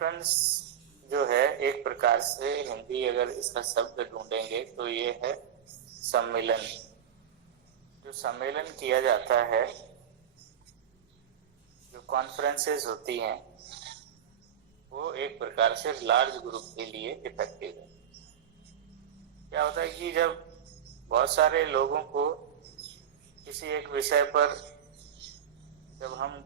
Conference जो है एक प्रकार से हिंदी अगर इसका शब्द ढूंढेंगे तो ये है सम्मेलन। जो सम्मेलन किया जाता है, जो कॉन्फ्रेंसेस होती हैं, वो एक प्रकार से लार्ज ग्रुप के लिए इफेक्टिव है। क्या होता है कि जब बहुत सारे लोगों को किसी एक विषय पर, जब हम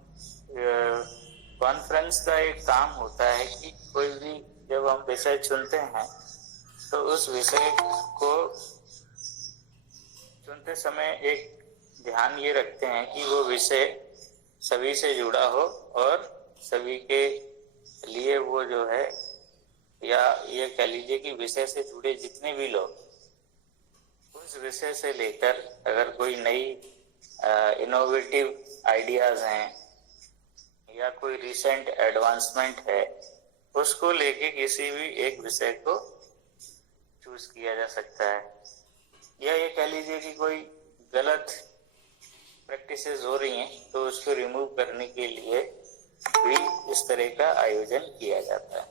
कॉन्फ्रेंस का एक काम होता है कि कोई भी जब हम विषय चुनते हैं तो उस विषय को चुनते समय एक ध्यान ये रखते हैं कि वो विषय सभी से जुड़ा हो और सभी के लिए वो जो है, या ये कह लीजिए कि विषय से जुड़े जितने भी लोग उस विषय से लेकर अगर कोई नई इनोवेटिव आइडियाज हैं या कोई रिसेंट एडवांसमेंट है, उसको लेके किसी भी एक विषय को चूज किया जा सकता है। या ये कह लीजिए कि कोई गलत प्रैक्टिसेस हो रही हैं तो उसको रिमूव करने के लिए भी इस तरह का आयोजन किया जाता है।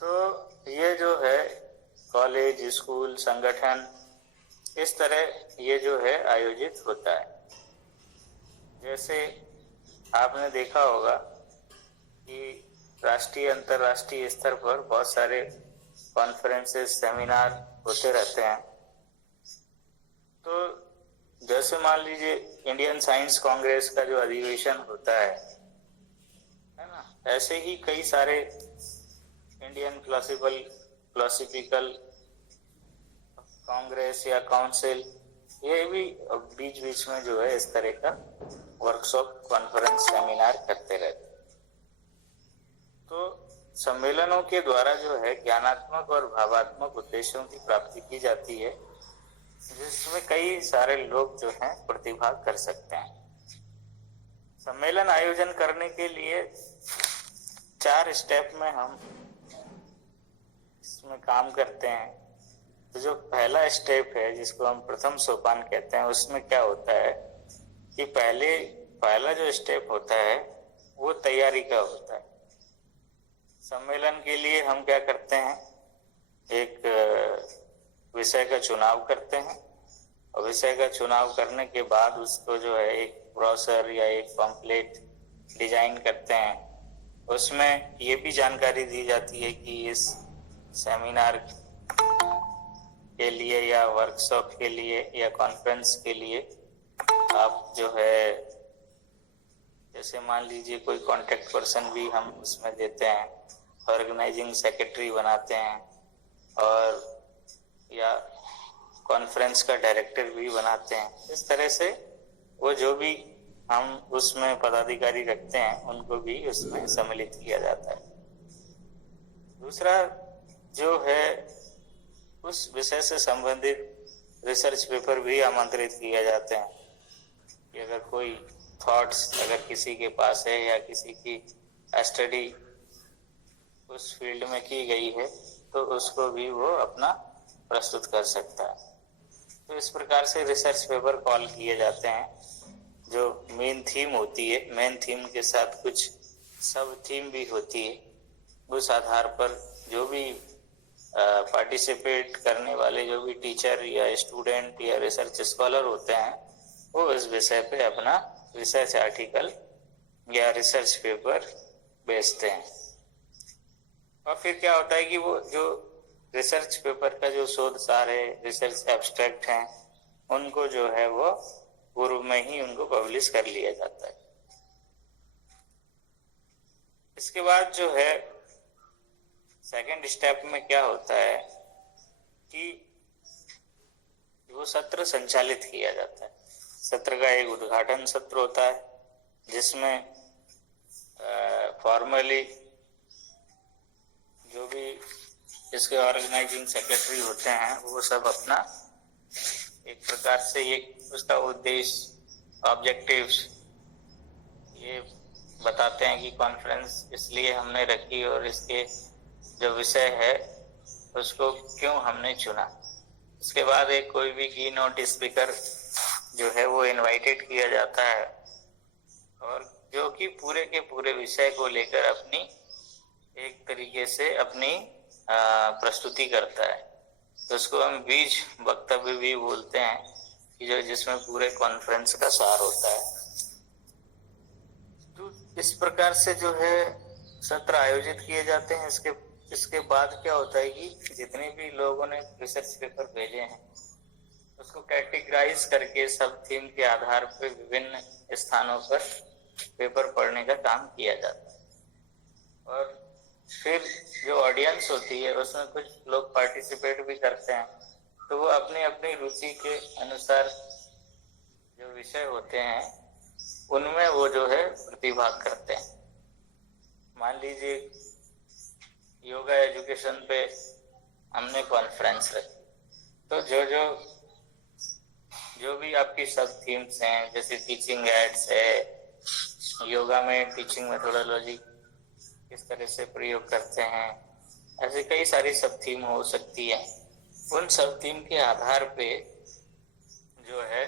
तो ये जो है कॉलेज, स्कूल, संगठन, इस तरह ये जो है आयोजित होता है। जैसे आपने देखा होगा कि राष्ट्रीय अंतर्राष्ट्रीय स्तर पर बहुत सारे कॉन्फ्रेंसेस, सेमिनार होते रहते हैं। तो जैसे मान लीजिए इंडियन साइंस कांग्रेस का जो अधिवेशन होता है ना, ऐसे ही कई सारे इंडियन फिलोसफिकल कांग्रेस या काउंसिल, ये भी बीच बीच में जो है इस तरह का वर्कशॉप, कॉन्फ्रेंस, सेमिनार करते रहते हैं। तो सम्मेलनों के द्वारा जो है ज्ञानात्मक और भावात्मक उद्देश्यों की प्राप्ति की जाती है, जिसमें कई सारे लोग जो हैं प्रतिभाग कर सकते हैं। सम्मेलन आयोजन करने के लिए 4 स्टेप में हम इसमें काम करते हैं। तो जो पहला स्टेप है, जिसको हम प्रथम सोपान कहते हैं, उसमें क्या होता है कि पहला जो स्टेप होता है वो तैयारी का होता है। सम्मेलन के लिए हम क्या करते हैं, एक विषय का चुनाव करते हैं और विषय का चुनाव करने के बाद उसको जो है एक ब्रोशर या एक पम्फलेट डिजाइन करते हैं। उसमें ये भी जानकारी दी जाती है कि इस सेमिनार के लिए या वर्कशॉप के लिए या कॉन्फ्रेंस के लिए आप जो है, जैसे मान लीजिए कोई कांटेक्ट पर्सन भी हम उसमें देते हैं, ऑर्गेनाइजिंग सेक्रेटरी बनाते हैं, और या कॉन्फ्रेंस का डायरेक्टर भी बनाते हैं। इस तरह से वो जो भी हम उसमें पदाधिकारी रखते हैं उनको भी उसमें सम्मिलित किया जाता है। दूसरा जो है, उस विषय से संबंधित रिसर्च पेपर भी आमंत्रित किए जाते हैं कि अगर कोई थॉट्स अगर किसी के पास है या किसी की स्टडी उस फील्ड में की गई है तो उसको भी वो अपना प्रस्तुत कर सकता है। तो इस प्रकार से रिसर्च पेपर कॉल किए जाते हैं। जो मेन थीम होती है, मेन थीम के साथ कुछ सब थीम भी होती है, उस आधार पर जो भी पार्टिसिपेट करने वाले जो भी टीचर या स्टूडेंट या रिसर्च स्कॉलर होते हैं, वो इस विषय पे अपना रिसर्च आर्टिकल या रिसर्च पेपर भेजते हैं। और फिर क्या होता है कि वो जो रिसर्च पेपर का जो शोध सार है, रिसर्च एब्स्ट्रैक्ट हैं, उनको जो है वो पूर्व में ही उनको पब्लिश कर लिया जाता है। इसके बाद जो है सेकेंड स्टेप में क्या होता है कि वो सत्र संचालित किया जाता है। सत्र का एक उद्घाटन सत्र होता है जिसमें फॉर्मली जो भी इसके ऑर्गेनाइजिंग सेक्रेटरी होते हैं वो सब अपना एक प्रकार से ये उसका उद्देश्य, ऑब्जेक्टिव्स ये बताते हैं कि कॉन्फ्रेंस इसलिए हमने रखी और इसके जो विषय है उसको क्यों हमने चुना। इसके बाद एक कोई भी की नोट स्पीकर जो है वो इनवाइटेड किया जाता है और जो कि पूरे के पूरे विषय को लेकर अपनी एक तरीके से अपनी प्रस्तुति करता है। तो उसको हम बीज वक्तव्य भी बोलते हैं, कि जो जिसमें पूरे कॉन्फ्रेंस का सार होता है। तो इस प्रकार से जो है सत्र आयोजित किए जाते हैं। इसके बाद क्या होता है कि जितने भी लोगों ने रिसर्च पेपर भेजे हैं उसको कैटेगराइज करके सब थीम के आधार पर विभिन्न स्थानों पर पेपर पढ़ने का काम किया जाता है। और फिर जो ऑडियंस होती है उसमें कुछ लोग पार्टिसिपेट भी करते हैं। तो वो अपनी अपनी रुचि के अनुसार जो विषय होते हैं उनमें वो जो है प्रतिभाग करते हैं। मान लीजिए योगा एजुकेशन पे हमने कॉन्फ्रेंस रखी, तो जो भी आपकी सब थीम्स हैं, जैसे टीचिंग एड्स है, योगा में टीचिंग मेथोडोलॉजी किस तरह से प्रयोग करते हैं, ऐसे कई सारी सब थीम हो सकती है। उन सब थीम के आधार पे जो है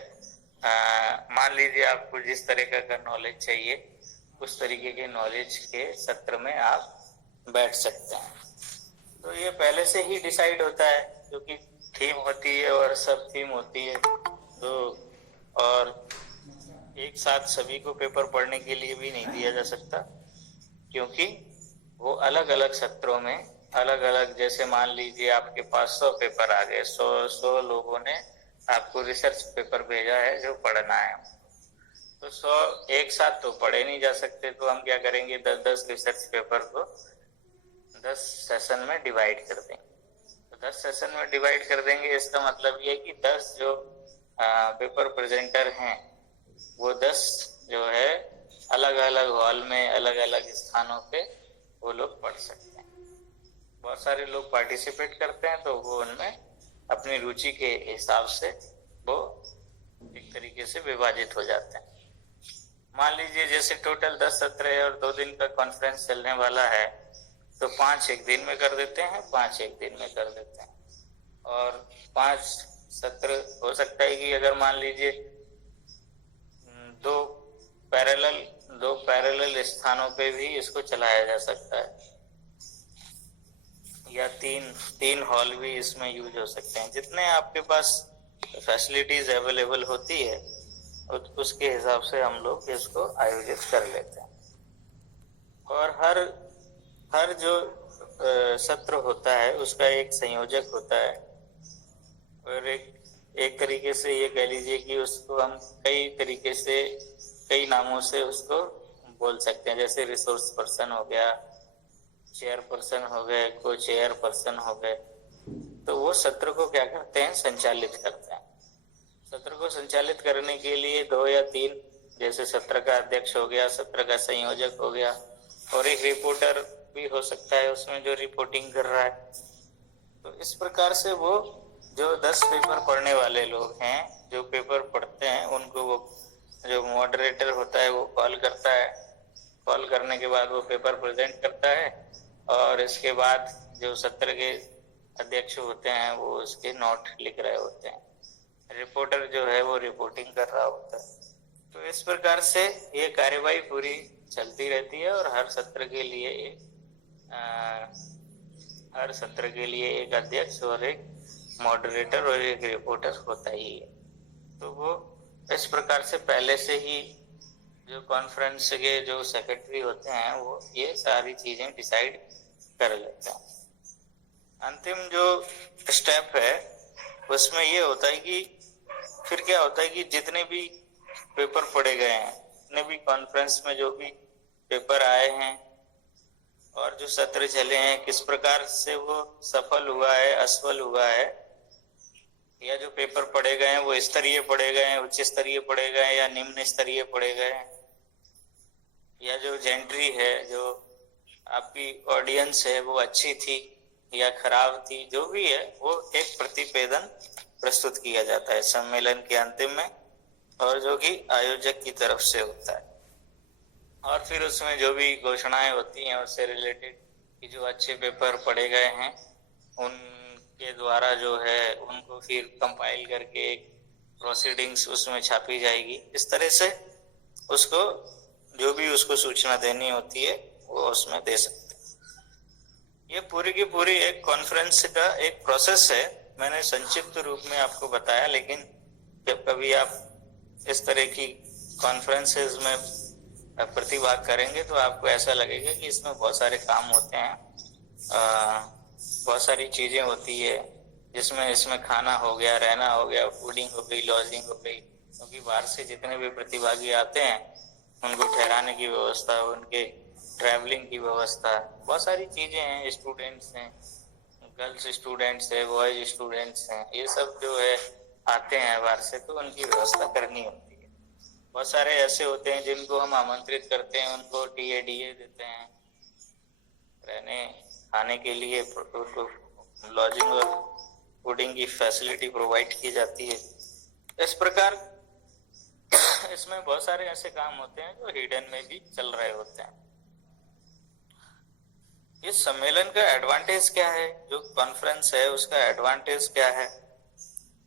मान लीजिए आपको जिस तरीके का नॉलेज चाहिए उस तरीके के नॉलेज के सत्र में आप बैठ सकते हैं। तो ये पहले से ही डिसाइड होता है, क्योंकि थीम होती है और सब थीम होती है। तो और एक साथ सभी को पेपर पढ़ने के लिए भी नहीं दिया जा सकता, क्योंकि वो अलग अलग सत्रों में अलग अलग, जैसे मान लीजिए आपके पास 100 पेपर आ गए, 100 लोगों ने आपको रिसर्च पेपर भेजा है जो पढ़ना है, तो 100 एक साथ तो पढ़े नहीं जा सकते। तो हम क्या करेंगे, 10-10 रिसर्च पेपर को 10 सेशन में डिवाइड कर देंगे। तो 10 सेशन में डिवाइड कर देंगे, इसका मतलब ये कि 10 जो पेपर प्रेजेंटर हैं वो 10 जो है अलग अलग हॉल में अलग अलग स्थानों पे वो लोग पढ़ सकते हैं। बहुत सारे लोग पार्टिसिपेट करते हैं, तो वो उनमें अपनी रुचि के हिसाब से वो एक तरीके से विभाजित हो जाते हैं। मान लीजिए जैसे टोटल 10 सत्र है और 2 दिन का कॉन्फ्रेंस चलने वाला है, तो 5 एक दिन में कर देते हैं, 5 एक दिन में कर देते हैं। और 5 सत्र हो सकता है कि अगर मान लीजिए दो पैरेलल स्थानों पे भी इसको चलाया जा सकता है, या तीन हॉल भी इसमें यूज हो सकते हैं। जितने आपके पास फैसिलिटीज अवेलेबल होती है उसके हिसाब से हम लोग इसको आयोजित कर लेते हैं। और हर जो सत्र होता है उसका एक संयोजक होता है, और एक तरीके से ये कह लीजिए कि उसको हम कई तरीके से कई नामों से उसको बोल सकते हैं। जैसे रिसोर्स पर्सन हो गया, चेयर पर्सन हो गए, को चेयर पर्सन हो गए। तो वो सत्र को क्या करते हैं, संचालित करते हैं। सत्र को संचालित करने के लिए 2 या 3, जैसे सत्र का अध्यक्ष हो गया, सत्र का संयोजक हो गया, और एक रिपोर्टर भी हो सकता है उसमें जो रिपोर्टिंग कर रहा है। तो इस प्रकार से वो जो 10 पेपर पढ़ने वाले लोग हैं, जो पेपर पढ़ते हैं, उनको वो जो मॉडरेटर होता है वो कॉल करता है। कॉल करने के बाद वो पेपर प्रेजेंट करता है, और इसके बाद जो सत्र के अध्यक्ष होते हैं वो उसके नोट लिख रहे होते हैं। रिपोर्टर जो है वो रिपोर्टिंग कर रहा होता है। तो इस प्रकार से ये कार्यवाही पूरी चलती रहती है, और हर सत्र के लिए एक अध्यक्ष और एक मॉडरेटर और एक रिपोर्टर होता ही है। तो वो इस प्रकार से पहले से ही जो कॉन्फ्रेंस के जो सेक्रेटरी होते हैं वो ये सारी चीजें डिसाइड कर लेते हैं। अंतिम जो स्टेप है उसमें ये होता है कि फिर क्या होता है कि जितने भी पेपर पढ़े गए हैं, जितने भी कॉन्फ्रेंस में जो भी पेपर आए हैं और जो सत्र चले हैं, किस प्रकार से वो सफल हुआ है, असफल हुआ है, या जो पेपर पढ़े गए हैं वो स्तरीय पढ़े गए हैं, उच्च स्तरीय पढ़े गए हैं, या निम्न स्तरीय पढ़े गए हैं, या जो जेंट्री है, जो आपकी ऑडियंस है वो अच्छी थी या खराब थी, जो भी है वो एक प्रतिवेदन प्रस्तुत किया जाता है सम्मेलन के अंतिम में, और जो कि आयोजक की तरफ से होता है। और फिर उसमें जो भी घोषणाएं होती हैं उससे रिलेटेड कि जो अच्छे पेपर पढ़े गए हैं उनके द्वारा जो है उनको फिर कंपाइल करके एक प्रोसीडिंग्स उसमें छापी जाएगी। इस तरह से उसको जो भी उसको सूचना देनी होती है वो उसमें दे सकते हैं। ये पूरी की पूरी एक कॉन्फ्रेंस का एक प्रोसेस है। मैंने संक्षिप्त रूप में आपको बताया, लेकिन जब कभी आप इस तरह की कॉन्फ्रेंसेस में प्रतिभाग करेंगे तो आपको ऐसा लगेगा कि इसमें बहुत सारे काम होते हैं, बहुत सारी चीजें होती है, जिसमें इसमें खाना हो गया, रहना हो गया, फूडिंग हो गई, लॉजिंग हो गई, क्योंकि बाहर से जितने भी प्रतिभागी आते हैं उनको ठहराने की व्यवस्था, उनके ट्रैवलिंग की व्यवस्था, बहुत सारी चीजें हैं। स्टूडेंट्स हैं, गर्ल्स स्टूडेंट्स है, बॉयज स्टूडेंट्स हैं, ये सब जो है आते हैं बाहर से, तो उनकी व्यवस्था करनी होती है। बहुत सारे ऐसे होते हैं जिनको हम आमंत्रित करते हैं, उनको टीए देते हैं, रहने खाने के लिए लॉजिंग और फूडिंग की फैसिलिटी प्रोवाइड की जाती है। इस प्रकार इसमें बहुत सारे ऐसे काम होते हैं जो हिडन में भी चल रहे होते हैं। इस सम्मेलन का एडवांटेज क्या है, जो कॉन्फ्रेंस है उसका एडवांटेज क्या है?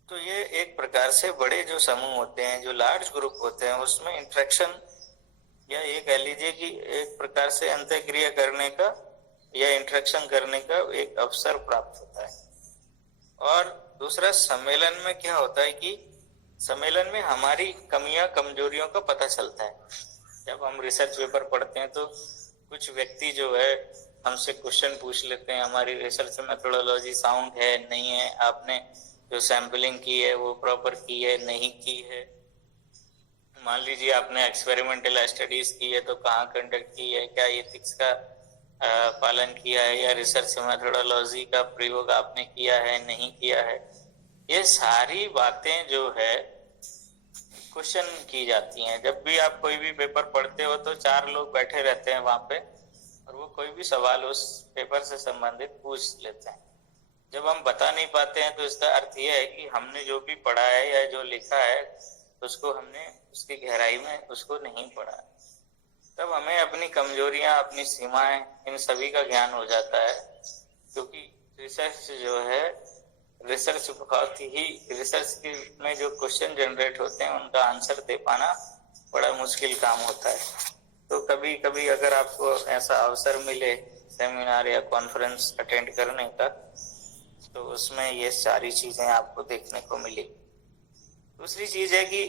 तो ये एक प्रकार से बड़े जो समूह होते हैं, जो लार्ज ग्रुप होते हैं, उसमें इंटरेक्शन या ये कह लीजिए कि एक प्रकार से अंतःक्रिया करने का या इंटरेक्शन करने का एक अवसर प्राप्त होता है। और दूसरा, सम्मेलन में क्या होता है कि सम्मेलन में हमारी कमियां कमजोरियों का पता चलता है। जब हम रिसर्च पेपर पढ़ते हैं तो कुछ व्यक्ति जो है हमसे क्वेश्चन पूछ लेते हैं, हमारी रिसर्च मेथोडोलॉजी साउंड है नहीं है, आपने जो सैंपलिंग की है वो प्रॉपर की है नहीं की है, मान लीजिए आपने एक्सपेरिमेंटल स्टडीज की है तो कहाँ कंडक्ट की है, क्या एथिक्स का पालन किया है, या रिसर्च मेथोडोलॉजी का प्रयोग आपने किया है नहीं किया है। ये सारी बातें जो है क्वेश्चन की जाती हैं। जब भी आप कोई भी पेपर पढ़ते हो तो 4 लोग बैठे रहते हैं वहां पे, और वो कोई भी सवाल उस पेपर से संबंधित पूछ लेते हैं। जब हम बता नहीं पाते हैं तो इसका अर्थ यह है कि हमने जो भी पढ़ा है या जो लिखा है उसको हमने उसकी गहराई में उसको नहीं पढ़ा। तब हमें अपनी कमजोरियां, अपनी सीमाएं, इन सभी का ज्ञान हो जाता है। क्योंकि रिसर्च जो है, रिसर्च बहुत ही, रिसर्च में जो क्वेश्चन जनरेट होते हैं उनका आंसर दे पाना बड़ा मुश्किल काम होता है। तो कभी कभी अगर आपको ऐसा अवसर मिले सेमिनार या कॉन्फ्रेंस अटेंड करने का, तो उसमें ये सारी चीजें आपको देखने को मिली। दूसरी चीज है कि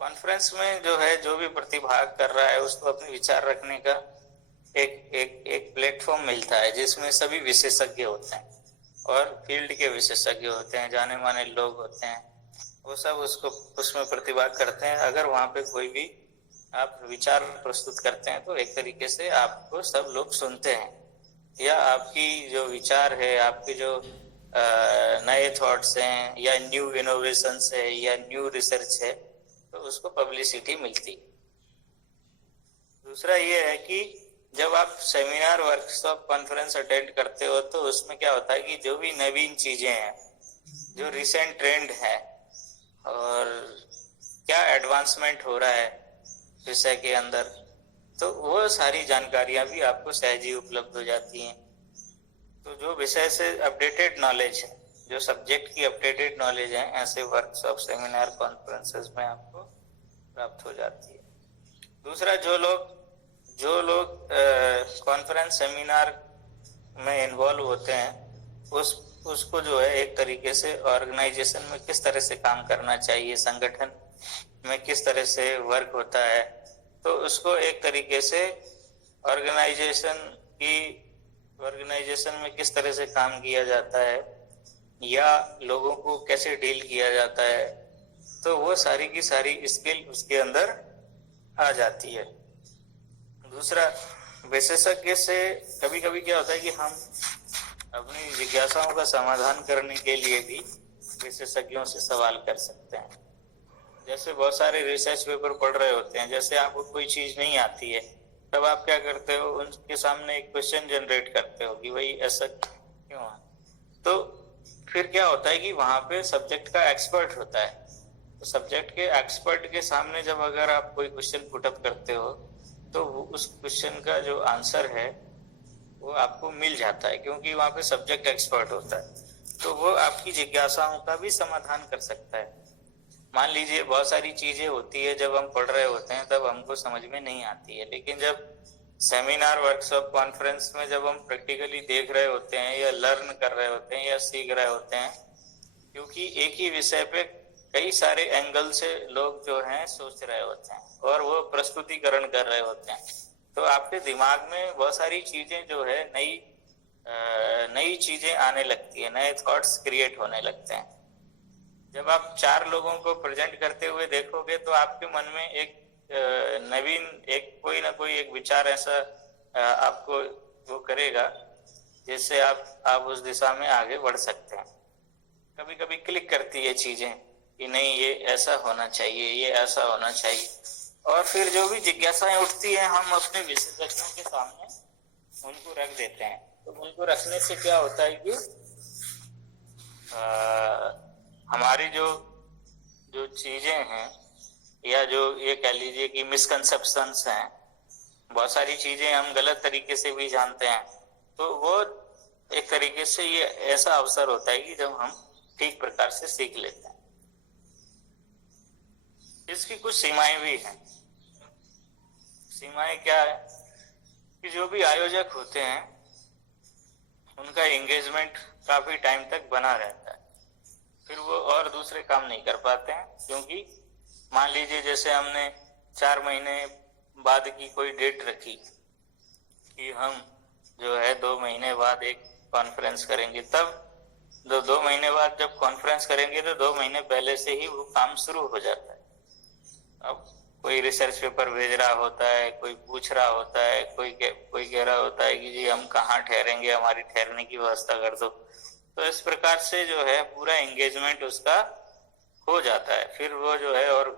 कॉन्फ्रेंस में जो है, जो भी प्रतिभाग कर रहा है उसको अपने विचार रखने का एक प्लेटफॉर्म मिलता है, जिसमें सभी विशेषज्ञ होते हैं और फील्ड के विशेषज्ञ होते हैं, जाने माने लोग होते हैं, वो सब उसको उसमें प्रतिभाग करते हैं। अगर वहां पे कोई भी आप विचार प्रस्तुत करते हैं तो एक तरीके से आपको सब लोग सुनते हैं, या आपकी जो विचार है, आपके जो नए थॉट्स हैं या न्यू इनोवेशंस है या न्यू रिसर्च है, तो उसको पब्लिसिटी मिलती। दूसरा ये है कि जब आप सेमिनार, वर्कशॉप, कॉन्फ्रेंस अटेंड करते हो तो उसमें क्या होता है कि जो भी नवीन चीजें हैं, जो रिसेंट ट्रेंड है और क्या एडवांसमेंट हो रहा है विषय के अंदर, तो वो सारी जानकारियां भी आपको सहज ही उपलब्ध हो जाती हैं। तो जो विषय से अपडेटेड नॉलेज है, जो सब्जेक्ट की अपडेटेड नॉलेज है, ऐसे वर्कशॉप, सेमिनार, कॉन्फ्रेंसेस में आपको प्राप्त हो जाती है। दूसरा, जो लोग कॉन्फ्रेंस, सेमिनार में इन्वॉल्व होते हैं, उसको जो है एक तरीके से ऑर्गेनाइजेशन में किस तरह से काम करना चाहिए, संगठन में किस तरह से वर्क होता है, तो उसको एक तरीके से ऑर्गेनाइजेशन में किस तरह से काम किया जाता है या लोगों को कैसे डील किया जाता है, तो वो सारी की सारी स्किल उसके अंदर आ जाती है। दूसरा, विशेषज्ञ से कभी कभी क्या होता है कि हम अपनी जिज्ञासाओं का समाधान करने के लिए भी विशेषज्ञों से सवाल कर सकते हैं। जैसे बहुत सारे रिसर्च पेपर पढ़ रहे होते हैं, जैसे आपको कोई चीज नहीं आती है, तब आप क्या करते हो, उनके सामने एक क्वेश्चन जनरेट करते हो कि भाई ऐसा क्यों है। तो फिर क्या होता है कि वहां पे सब्जेक्ट का एक्सपर्ट होता है, तो सब्जेक्ट के एक्सपर्ट के सामने जब अगर आप कोई क्वेश्चन पुटअप करते हो तो उस क्वेश्चन का जो आंसर है वो आपको मिल जाता है, क्योंकि वहां पे सब्जेक्ट एक्सपर्ट होता है। तो वो आपकी जिज्ञासाओं का भी समाधान कर सकता है। मान लीजिए बहुत सारी चीजें होती है, जब हम पढ़ रहे होते हैं तब हमको समझ में नहीं आती है, लेकिन जब सेमिनार, वर्कशॉप, कॉन्फ्रेंस में जब हम प्रैक्टिकली देख रहे होते हैं या लर्न कर रहे होते हैं या सीख रहे होते हैं, क्योंकि एक ही विषय पे कई सारे एंगल से लोग जो हैं सोच रहे होते हैं और वो प्रस्तुतिकरण कर रहे होते हैं, तो आपके दिमाग में बहुत सारी चीजें जो है नई चीजें आने लगती है, नए थॉट्स क्रिएट होने लगते हैं। जब आप 4 लोगों को प्रेजेंट करते हुए देखोगे तो आपके मन में एक नवीन कोई ना कोई एक विचार ऐसा आपको वो करेगा जिससे आप उस दिशा में आगे बढ़ सकते हैं। कभी कभी क्लिक करती है चीजें कि नहीं ये ऐसा होना चाहिए, ये ऐसा होना चाहिए, और फिर जो भी जिज्ञासाएं उठती हैं हम अपने विशेषज्ञों के सामने उनको रख देते हैं। तो उनको रखने से क्या होता है कि हमारी जो चीजें हैं या जो ये कह लीजिए कि मिसकंसेप्शंस हैं, बहुत सारी चीजें हम गलत तरीके से भी जानते हैं, तो वो एक तरीके से ये ऐसा अवसर होता है कि जब हम ठीक प्रकार से सीख लेते हैं। इसकी कुछ सीमाएं भी हैं। सीमाएं क्या है कि जो भी आयोजक होते हैं उनका एंगेजमेंट काफी टाइम तक बना रहता है, फिर वो और दूसरे काम नहीं कर पाते हैं, क्योंकि मान लीजिए जैसे हमने 4 महीने बाद की कोई डेट रखी कि हम जो है 2 महीने बाद एक कॉन्फ्रेंस करेंगे, तब 2 महीने बाद जब कॉन्फ्रेंस करेंगे तो 2 महीने पहले से ही वो काम शुरू हो जाता है। अब कोई रिसर्च पेपर भेज रहा होता है, कोई पूछ रहा होता है, कोई कह रहा होता है कि जी हम कहाँ ठहरेंगे, हमारी ठहरने की व्यवस्था कर दो। तो इस प्रकार से जो है पूरा एंगेजमेंट उसका हो जाता है। फिर वो जो है और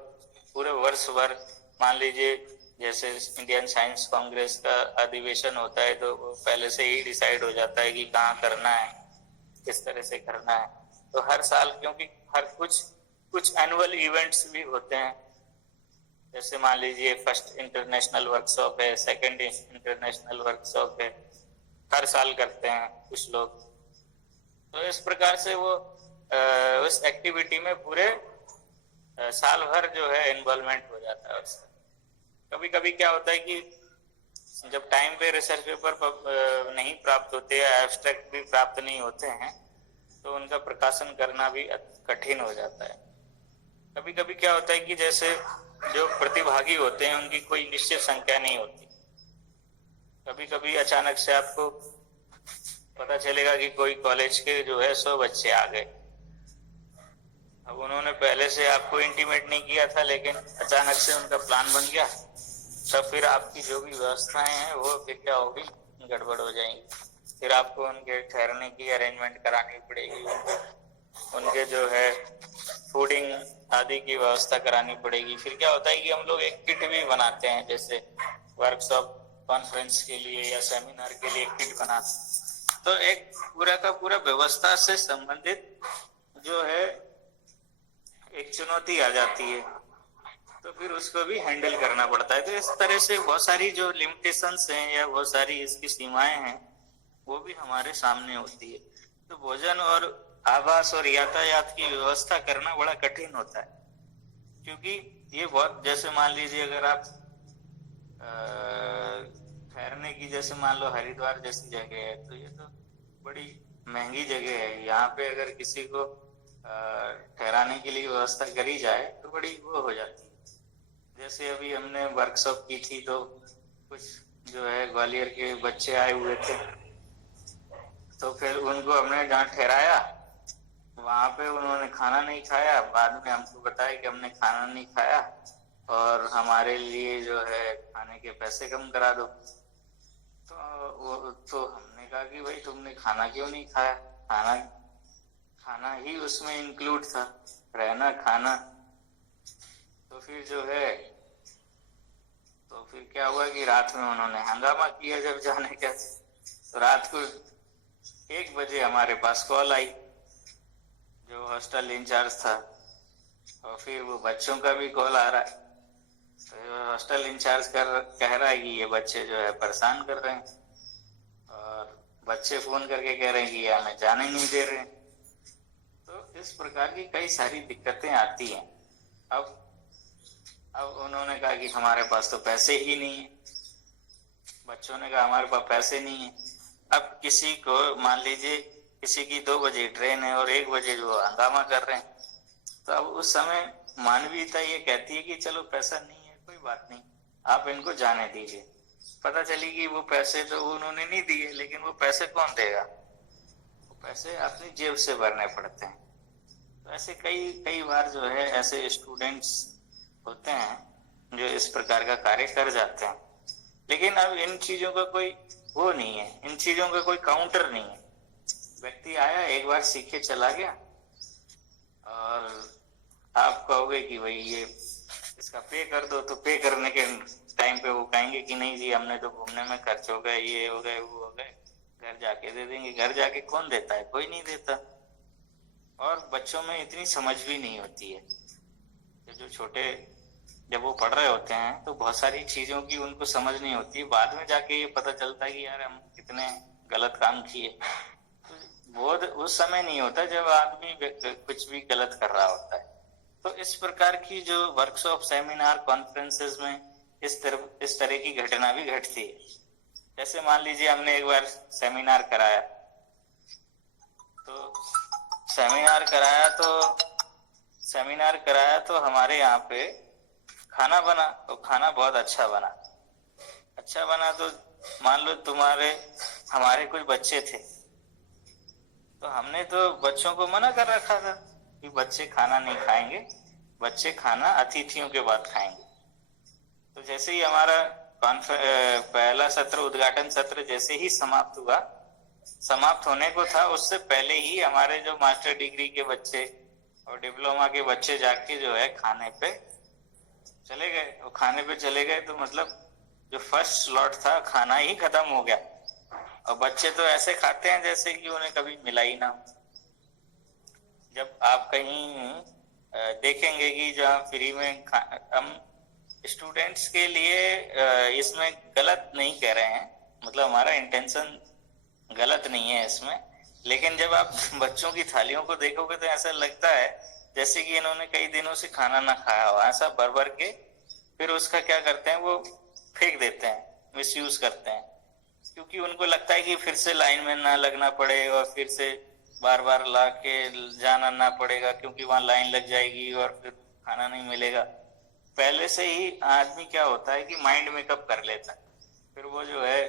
पूरे वर्ष भर, मान लीजिए जैसे इंडियन साइंस कांग्रेस का अधिवेशन होता है तो वो पहले से ही डिसाइड हो जाता है कि कहाँ करना है, किस तरह से करना है। तो हर साल, क्योंकि हर कुछ एनुअल इवेंट्स भी होते हैं, जैसे मान लीजिए फर्स्ट इंटरनेशनल वर्कशॉप है, सेकंड इंटरनेशनल वर्कशॉप है, हर साल करते हैं कुछ लोग। तो इस प्रकार से वो उस एक्टिविटी में पूरे साल भर जो है इन्वॉल्वमेंट हो जाता है उससे। कभी कभी क्या होता है कि जब टाइम पे रिसर्च पेपर नहीं प्राप्त होते या एब्स्ट्रैक्ट भी प्राप्त नहीं होते हैं तो उनका प्रकाशन करना भी कठिन हो जाता है। कभी कभी क्या होता है कि जैसे जो प्रतिभागी होते हैं उनकी कोई निश्चित संख्या नहीं होती। कभी कभी अचानक से आपको पता चलेगा कि कोई कॉलेज के जो है 100 बच्चे आ गए। अब उन्होंने पहले से आपको इंटीमेट नहीं किया था, लेकिन अचानक से उनका प्लान बन गया, तब फिर आपकी जो भी व्यवस्थाएं हैं वो फिर क्या होगी, गड़बड़ हो जाएंगी। फिर आपको उनके ठहरने की अरेंजमेंट करानी पड़ेगी, उनके जो है फूडिंग आदि की व्यवस्था करानी पड़ेगी। फिर क्या होता है कि हम लोग एक किट भी बनाते हैं, जैसे वर्कशॉप कॉन्फ्रेंस के लिए या सेमिनार के लिए किट बनाते हैं। तो एक पूरा का पूरा व्यवस्था से संबंधित जो है एक चुनौती आ जाती है, तो फिर उसको भी हैंडल करना पड़ता है। तो इस तरह से बहुत सारी जो लिमिटेशंस हैं या बहुत सारी इसकी सीमाएं हैं वो भी हमारे सामने होती है। तो भोजन और आवास और यातायात की व्यवस्था करना बड़ा कठिन होता है, क्योंकि ये बहुत, जैसे मान लीजिए अगर आप ठहरने की, जैसे मान लो हरिद्वार जैसी जगह है, तो ये तो बड़ी महंगी जगह है। यहाँ पे अगर किसी को ठहराने के लिए व्यवस्था करी जाए तो बड़ी वो हो जाती है। जैसे अभी हमने वर्कशॉप की थी तो कुछ जो है ग्वालियर के बच्चे आए हुए थे, तो फिर उनको हमने जहाँ ठहराया वहां पे उन्होंने खाना नहीं खाया। बाद में हमको बताया कि हमने खाना नहीं खाया और हमारे लिए जो है खाने के पैसे कम करा दो। तो हमने कहा कि भाई तुमने खाना क्यों नहीं खाया, खाना ही उसमें इंक्लूड था, रहना खाना। तो फिर जो है, तो फिर क्या हुआ कि रात में उन्होंने हंगामा किया जब जाने का। तो रात को 1 बजे हमारे पास कॉल आई जो हॉस्टल इंचार्ज था, और फिर वो बच्चों का भी कॉल आ रहा है। तो हॉस्टल इंचार्ज कह रहा है कि ये बच्चे जो है परेशान कर रहे हैं, और बच्चे फोन करके कह रहे हैं कि हमें जाने नहीं दे रहे हैं। तो इस प्रकार की कई सारी दिक्कतें आती हैं। अब उन्होंने कहा कि हमारे पास तो पैसे ही नहीं है, बच्चों ने कहा हमारे पास पैसे नहीं है। अब किसी को मान लीजिए किसी की 2 बजे ट्रेन है और 1 बजे जो हंगामा कर रहे हैं, तो अब उस समय मानवीयता ये कहती है कि चलो पैसा नहीं है कोई बात नहीं, आप इनको जाने दीजिए। पता चली कि वो पैसे तो उन्होंने नहीं दिए, लेकिन वो पैसे कौन देगा? वो पैसे अपनी जेब से भरने पड़ते हैं। तो ऐसे कई कई बार जो है ऐसे स्टूडेंट्स होते हैं जो इस प्रकार का कार्य कर जाते हैं, लेकिन अब इन चीजों का कोई वो नहीं है, इन चीजों का कोई काउंटर नहीं है। व्यक्ति आया, एक बार सीख के चला गया, और आप कहोगे कि भाई ये इसका पे कर दो, तो पे करने के टाइम पे वो कहेंगे कि नहीं जी हमने तो घूमने में खर्च हो गए, ये हो गए वो हो गए, घर जाके दे देंगे। घर जाके कौन देता है? कोई नहीं देता। और बच्चों में इतनी समझ भी नहीं होती है। जो छोटे जब वो पढ़ रहे होते हैं तो बहुत सारी चीजों की उनको समझ नहीं होती, बाद में जाके ये पता चलता है कि यार हम कितने गलत काम किए। तो बोध उस समय नहीं होता जब आदमी कुछ भी गलत कर रहा होता है। तो इस प्रकार की जो वर्कशॉप, सेमिनार, कॉन्फ्रेंसेस में इस तरह की घटना भी घटती है। जैसे मान लीजिए हमने एक बार सेमिनार कराया, तो सेमिनार कराया तो हमारे यहाँ पे खाना बना, तो खाना बहुत अच्छा बना। तो मान लो हमारे कुछ बच्चे थे, तो हमने तो बच्चों को मना कर रखा था कि बच्चे खाना नहीं खाएंगे, बच्चे खाना अतिथियों के बाद खाएंगे। तो जैसे ही हमारा पहला सत्र, उद्घाटन सत्र जैसे ही समाप्त होने को था, उससे पहले ही हमारे जो मास्टर डिग्री के बच्चे और डिप्लोमा के बच्चे जाके जो है खाने पे चले गए। और खाने पे चले गए तो मतलब जो फर्स्ट स्लॉट था खाना ही खत्म हो गया, और बच्चे तो ऐसे खाते हैं जैसे कि उन्हें कभी मिला ही ना। जब आप कहीं देखेंगे कि जहाँ फ्री में हम स्टूडेंट्स के लिए इसमें गलत नहीं कह रहे हैं, मतलब हमारा इंटेंशन गलत नहीं है इसमें, लेकिन जब आप बच्चों की थालियों को देखोगे तो ऐसा लगता है जैसे कि इन्होंने कई दिनों से खाना ना खाया हो, ऐसा भर के फिर उसका क्या करते हैं, वो फेंक देते हैं, मिसयूज करते हैं, क्योंकि उनको लगता है कि फिर से लाइन में ना लगना पड़े और फिर से बार बार ला के जाना ना पड़ेगा, क्योंकि वहां लाइन लग जाएगी और फिर खाना नहीं मिलेगा। पहले से ही आदमी क्या होता है कि माइंड मेकअप कर लेता है, फिर वो जो है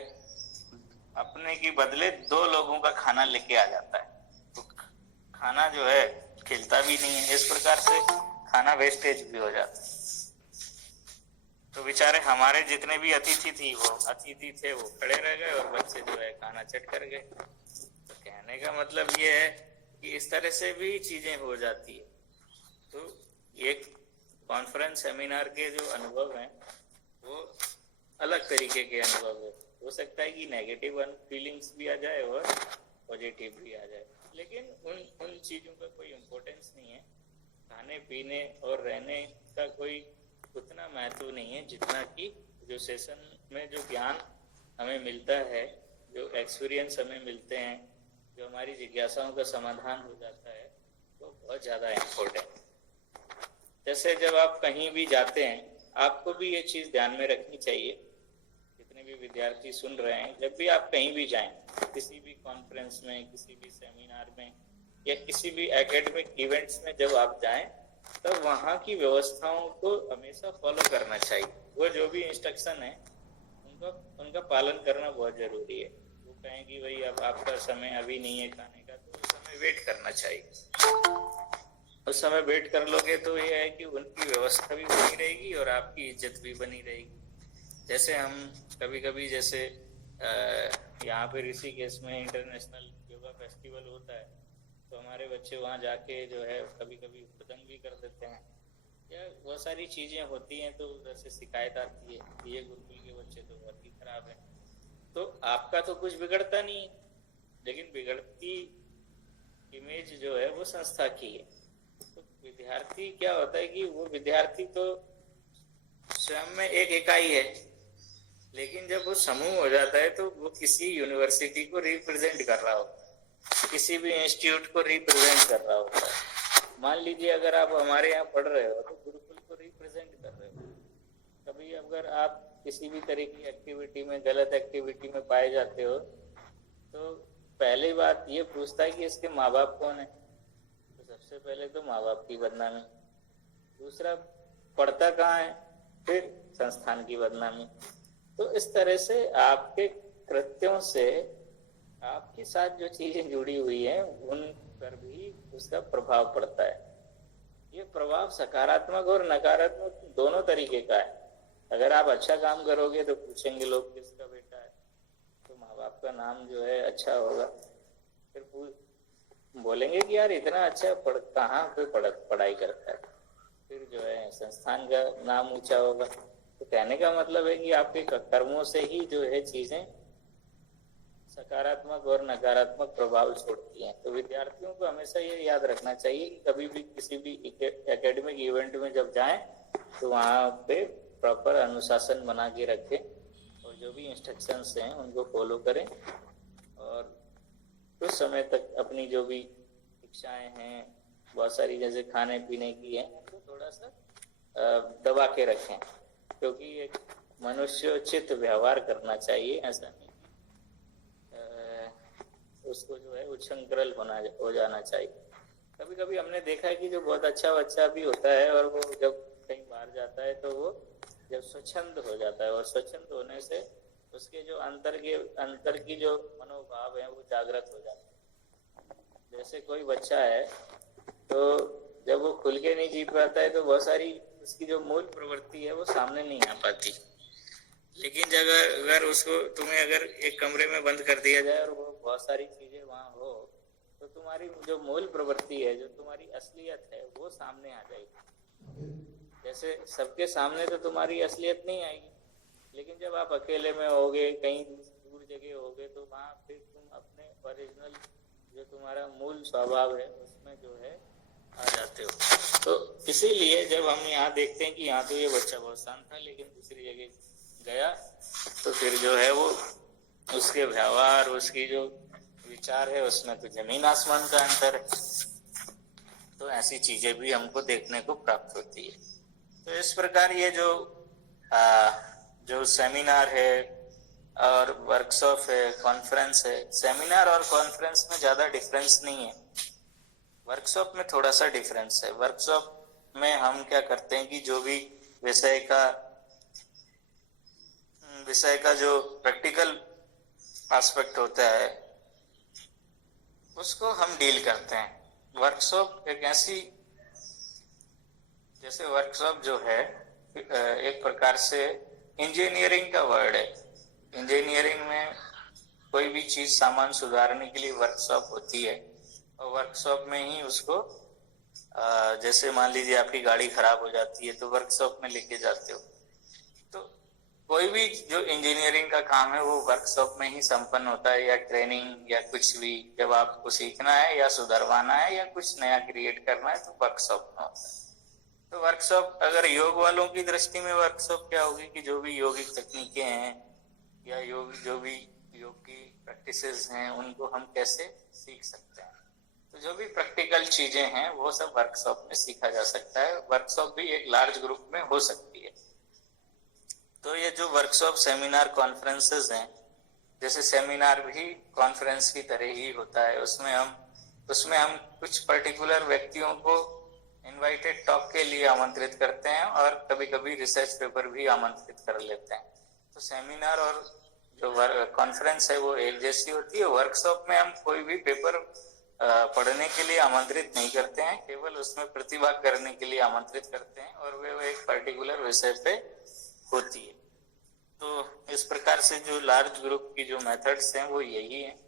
अपने की बदले 2 लोगों का खाना लेके आ जाता है, तो खाना जो है खिलता भी नहीं है। इस प्रकार से खाना वेस्टेज भी हो जाता है। तो बेचारे हमारे जितने भी अतिथि थे वो खड़े रह गए और बच्चे जो है खाना चट कर गए। तो कहने का मतलब ये है कि इस तरह से भी चीजें हो जाती है। तो एक कॉन्फ्रेंस सेमिनार के जो अनुभव हैं वो अलग तरीके के अनुभव है। हो सकता है कि नेगेटिव फीलिंग्स भी आ जाए और पॉजिटिव भी आ जाए, लेकिन उन चीजों का कोई इम्पोर्टेंस नहीं है। खाने पीने और रहने का कोई उतना महत्व नहीं है जितना कि जो सेशन में जो ज्ञान हमें मिलता है, जो एक्सपीरियंस हमें मिलते हैं, जो हमारी जिज्ञासाओं का समाधान हो जाता है, वो बहुत ज्यादा इम्पोर्टेंट। जैसे जब आप कहीं भी जाते हैं, आपको भी ये चीज ध्यान में रखनी चाहिए, जितने भी विद्यार्थी सुन रहे हैं, जब भी आप कहीं भी जाएं, किसी भी कॉन्फ्रेंस में, किसी भी सेमिनार में या किसी भी एकेडमिक इवेंट्स में जब आप जाएं, तो वहाँ की व्यवस्थाओं को हमेशा फॉलो करना चाहिए। वो जो भी इंस्ट्रक्शन है उनका पालन करना बहुत जरूरी है। वो कहें कि भाई अब आपका समय अभी नहीं है खाने का, तो उस समय वेट करना चाहिए। उस समय वेट कर लोगे तो ये है कि उनकी व्यवस्था भी बनी रहेगी और आपकी इज्जत भी बनी रहेगी। जैसे हम कभी कभी जैसे यहाँ पे ऋषिकेश में इंटरनेशनल योगा फेस्टिवल होता है, तो हमारे बच्चे वहाँ जाके जो है कभी कभी हुड़दंग भी कर देते हैं, या बहुत सारी चीजें होती हैं, तो उधर से शिकायत आती है कि ये गुरुकुल के बच्चे तो बहुत ही खराब है। तो आपका तो कुछ बिगड़ता नहीं, लेकिन बिगड़ती इमेज जो है वो संस्था की है। तो विद्यार्थी क्या होता है कि वो विद्यार्थी तो स्वयं में एक इकाई है, लेकिन जब वो समूह हो जाता है तो वो किसी यूनिवर्सिटी को रिप्रेजेंट कर रहा होता है, किसी भी इंस्टीट्यूट को रिप्रेजेंट कर रहा होता है। मान लीजिए अगर आप हमारे यहाँ पढ़ रहे हो तो गुरुकुल को रिप्रेजेंट कर रहे हो। कभी अगर आप किसी भी तरह की एक्टिविटी में, गलत एक्टिविटी में पाए जाते हो, तो पहली बात ये पूछता है कि इसके माँ बाप कौन है। तो सबसे पहले तो माँ बाप की बदनामी, दूसरा पढ़ता कहाँ है, फिर संस्थान की बदनामी। तो इस तरह से आपके कृत्यों से आपके साथ जो चीजें जुड़ी हुई हैं उन पर भी उसका प्रभाव पड़ता है। ये प्रभाव सकारात्मक और नकारात्मक दोनों तरीके का है। अगर आप अच्छा काम करोगे तो पूछेंगे लोग किसका बेटा है, तो माँ बाप का नाम जो है अच्छा होगा। फिर बोलेंगे कि यार इतना अच्छा कहाँ पे पढ़ाई करता है। फिर जो है संस्थान का नाम ऊंचा होगा। तो कहने का मतलब है कि आपके कर्मों से ही जो है चीजें सकारात्मक और नकारात्मक प्रभाव छोड़ती हैं। तो विद्यार्थियों को हमेशा ये याद रखना चाहिए कि कभी भी किसी भी एकेडमिक इवेंट में जब जाएं तो वहाँ पे प्रॉपर अनुशासन बना के रखें और जो भी इंस्ट्रक्शंस हैं उनको फॉलो करें, और कुछ समय तक अपनी जो भी इच्छाएं हैं, बहुत सारी जैसे खाने पीने की हैं, उनको थोड़ा सा दबा के रखें, क्योंकि एक मनुष्योचित व्यवहार करना चाहिए। ऐसा नहीं उसको जो है उच्छृंखल हो जाना चाहिए। कभी कभी हमने देखा है कि जो बहुत अच्छा बच्चा भी होता है और वो जब कहीं बाहर जाता है तो वो जब स्वच्छंद हो जाता है, और स्वच्छंद होने से उसके जो अंतर की जो मनोभाव है वो जागृत हो जाते हैं। जैसे कोई बच्चा है तो जब वो खुल के नहीं जी पाता है तो बहुत सारी उसकी जो मूल प्रवृत्ति है वो सामने नहीं आ पाती। लेकिन जब अगर उसको तुम्हें अगर एक कमरे में बंद कर दिया जाए और वो बहुत सारी चीजें वहां हो, तो तुम्हारी जो मूल प्रवृत्ति है, जो तुम्हारी असलियत है, वो सामने आ जाएगी। जैसे सबके सामने तो तुम्हारी असलियत नहीं आएगी, लेकिन जब आप अकेले में होगे, कहीं दूर जगह होगे, तो वहां फिर तुम अपने ओरिजिनल जो तुम्हारा मूल स्वभाव है उसमें जो है आ जाते हो। तो इसीलिए जब हम यहाँ देखते हैं कि यहाँ तो ये बच्चा बहुत शांत था, लेकिन दूसरी जगह गया तो फिर जो है वो उसके व्यवहार, उसकी जो विचार है उसमें तो जमीन आसमान का अंतर है। तो ऐसी चीजें भी हमको देखने को प्राप्त होती है। तो इस प्रकार ये जो सेमिनार है और वर्कशॉप है, कॉन्फ्रेंस है, सेमिनार और कॉन्फ्रेंस में ज्यादा डिफरेंस नहीं है। वर्कशॉप में थोड़ा सा डिफरेंस है। वर्कशॉप में हम क्या करते हैं कि जो भी विषय का जो प्रैक्टिकल एस्पेक्ट होता है उसको हम डील करते हैं। वर्कशॉप एक ऐसी, जैसे वर्कशॉप जो है एक प्रकार से इंजीनियरिंग का वर्ड है। इंजीनियरिंग में कोई भी चीज सामान सुधारने के लिए वर्कशॉप होती है, और वर्कशॉप में ही उसको जैसे मान लीजिए आपकी गाड़ी खराब हो जाती है तो वर्कशॉप में लेके जाते हो। तो कोई भी जो इंजीनियरिंग का काम है वो वर्कशॉप में ही संपन्न होता है, या ट्रेनिंग या कुछ भी जब आपको सीखना है या सुधरवाना है या कुछ नया क्रिएट करना है तो वर्कशॉप में होता है। तो वर्कशॉप अगर योग वालों की दृष्टि में वर्कशॉप क्या होगी कि जो भी योगिक तकनीकें हैं या जो भी योग की प्रैक्टिसेस हैं उनको हम कैसे सीख सकते हैं। तो जो भी प्रैक्टिकल चीजें हैं वो सब वर्कशॉप में सीखा जा सकता है। वर्कशॉप भी एक लार्ज ग्रुप में हो सकती है। तो ये जो वर्कशॉप, सेमिनार, कॉन्फ्रेंसेस हैं, जैसे सेमिनार भी कॉन्फ्रेंस की तरह ही होता है। उसमें हम कुछ पर्टिकुलर व्यक्तियों को इनवाइटेड टॉक के लिए आमंत्रित करते हैं और कभी कभी रिसर्च पेपर भी आमंत्रित कर लेते हैं। तो सेमिनार और जो कॉन्फ्रेंस है वो एक जैसी होती है। वर्कशॉप में हम कोई भी पेपर पढ़ने के लिए आमंत्रित नहीं करते हैं, केवल उसमें प्रतिभाग करने के लिए आमंत्रित करते हैं, और वो एक पर्टिकुलर विषय पे होती है। तो इस प्रकार से जो लार्ज ग्रुप की जो मेथड्स हैं वो यही हैं,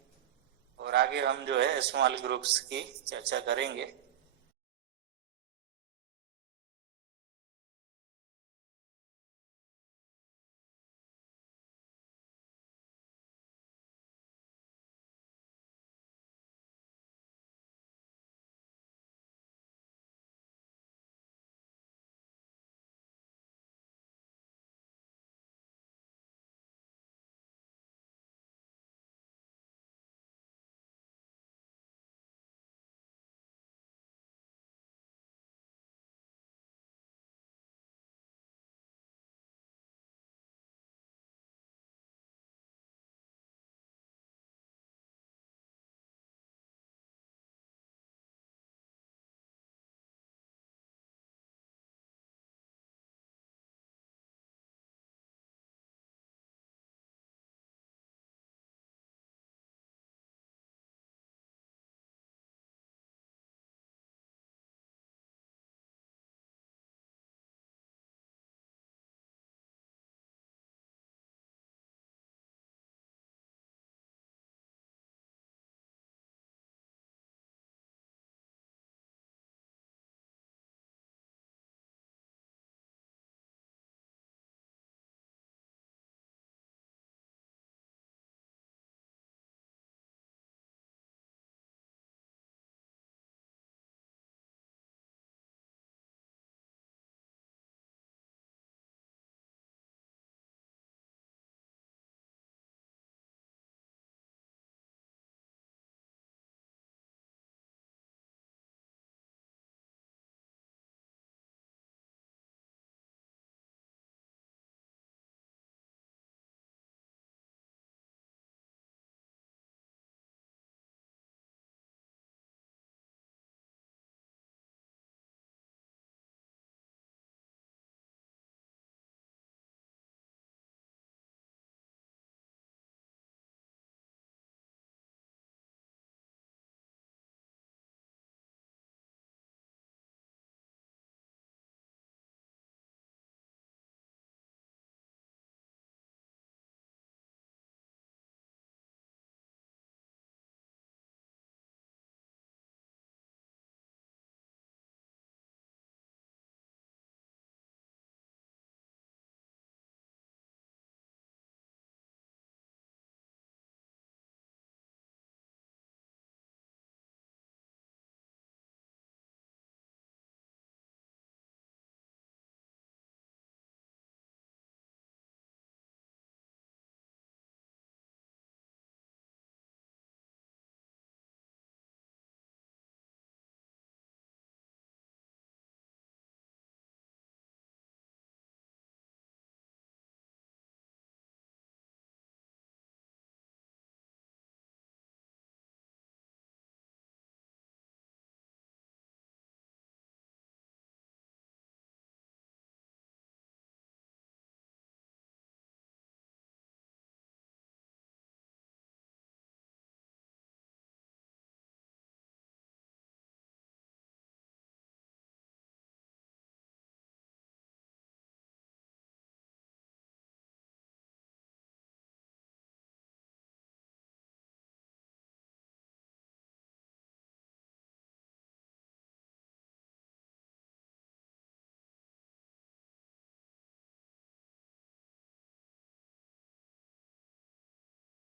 और आगे हम जो है स्मॉल ग्रुप्स की चर्चा करेंगे।